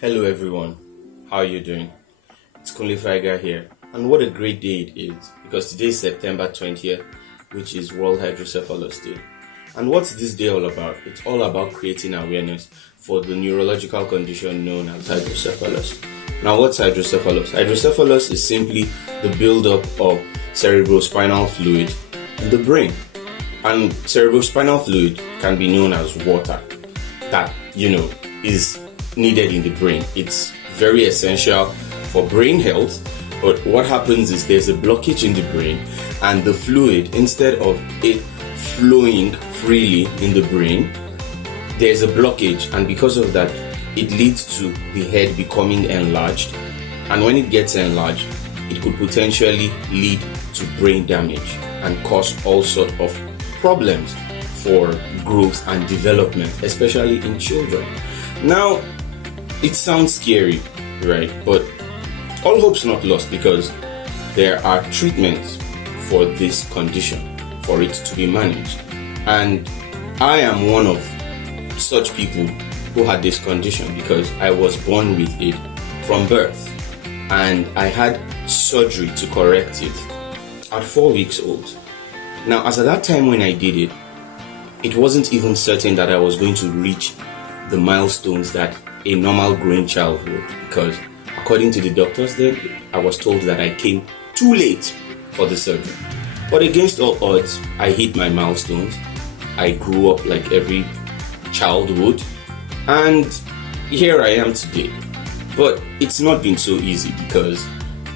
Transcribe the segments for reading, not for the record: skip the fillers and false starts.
Hello everyone, how are you doing? It's Kunle Faiga here, and what a great day it is because today is September 20th, which is World Hydrocephalus Day. And what's this day all about? It's all about creating awareness for the neurological condition known as hydrocephalus. Now, what's hydrocephalus? Hydrocephalus is simply the buildup of cerebrospinal fluid in the brain. And cerebrospinal fluid can be known as water that, is needed in the brain. It's very essential for brain health, but what happens is there's a blockage in the brain, and the fluid, instead of it flowing freely in the brain, there's a blockage, and because of that, it leads to the head becoming enlarged, and when it gets enlarged, it could potentially lead to brain damage and cause all sorts of problems for growth and development, especially in children. Now, it sounds scary, right? But all hope's not lost because there are treatments for this condition, for it to be managed. And I am one of such people who had this condition because I was born with it from birth. And I had surgery to correct it at 4 weeks old. Now, as at that time when I did it, it wasn't even certain that I was going to reach the milestones that a normal growing child would, because according to the doctors then, I was told that I came too late for the surgery. But against all odds, I hit my milestones. I grew up like every child would, and here I am today. But it's not been so easy because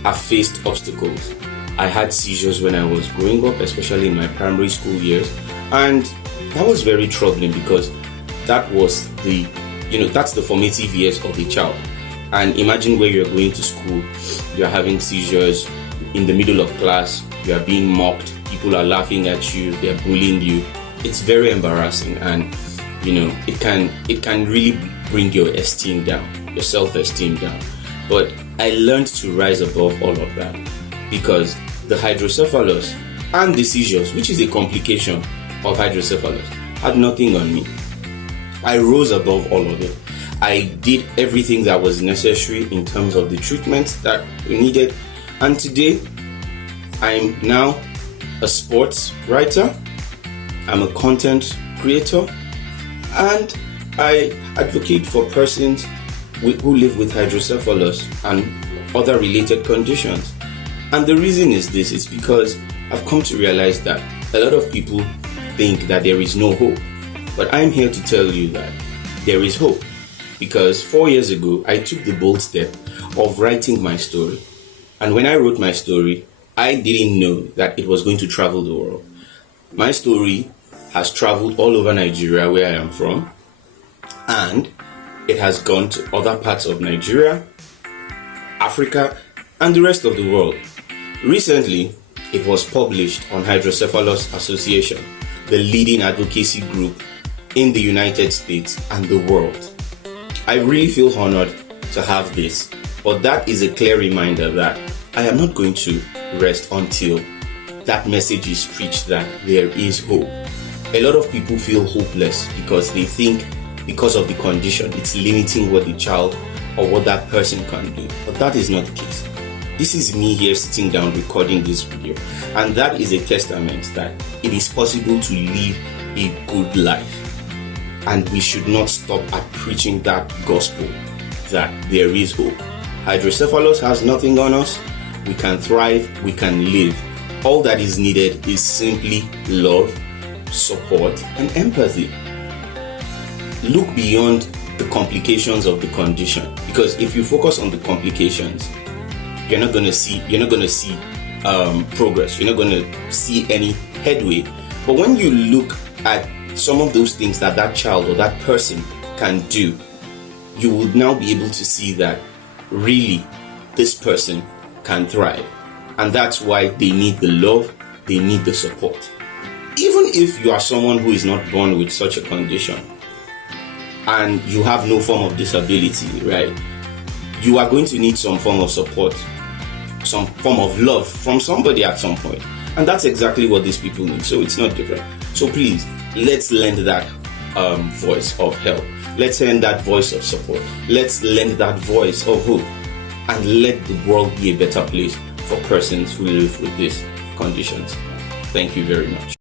I've faced obstacles. I had seizures when I was growing up, especially in my primary school years, and that was very troubling because that was that's the formative years of a child. And imagine where you're going to school, you're having seizures in the middle of class, you are being mocked, people are laughing at you, they're bullying you. It's very embarrassing, and it can really bring your esteem down, your self-esteem down. But I learned to rise above all of that because the hydrocephalus and the seizures, which is a complication of hydrocephalus, had nothing on me. I rose above all of it. I did everything that was necessary in terms of the treatments that we needed. And today, I'm now a sports writer. I'm a content creator. And I advocate for persons who live with hydrocephalus and other related conditions. And the reason is this, is because I've come to realize that a lot of people think that there is no hope. But I'm here to tell you that there is hope, because 4 years ago, I took the bold step of writing my story. And when I wrote my story, I didn't know that it was going to travel the world. My story has traveled all over Nigeria, where I am from, and it has gone to other parts of Nigeria, Africa, and the rest of the world. Recently, it was published on Hydrocephalus Association, the leading advocacy group in the United States and the world. I really feel honored to have this, but that is a clear reminder that I am not going to rest until that message is preached that there is hope. A lot of people feel hopeless because they think because of the condition it's limiting what the child or what that person can do, but that is not the case. This is me here sitting down recording this video, and that is a testament that it is possible to live a good life. And we should not stop at preaching that gospel that there is hope. Hydrocephalus has nothing on us. We can thrive, we can live. All that is needed is simply love, support, and empathy. Look beyond the complications of the condition, because if you focus on the complications, you're not going to see progress. You're not going to see any headway. But when you look at some of those things that child or that person can do, you will now be able to see that really this person can thrive. And that's why they need the love, they need the support. Even if you are someone who is not born with such a condition and you have no form of disability, right? You are going to need some form of support, some form of love from somebody at some point. And that's exactly what these people need. So it's not different. So please, let's lend that voice of help. Let's lend that voice of support. Let's lend that voice of hope, and let the world be a better place for persons who live with these conditions. Thank you very much.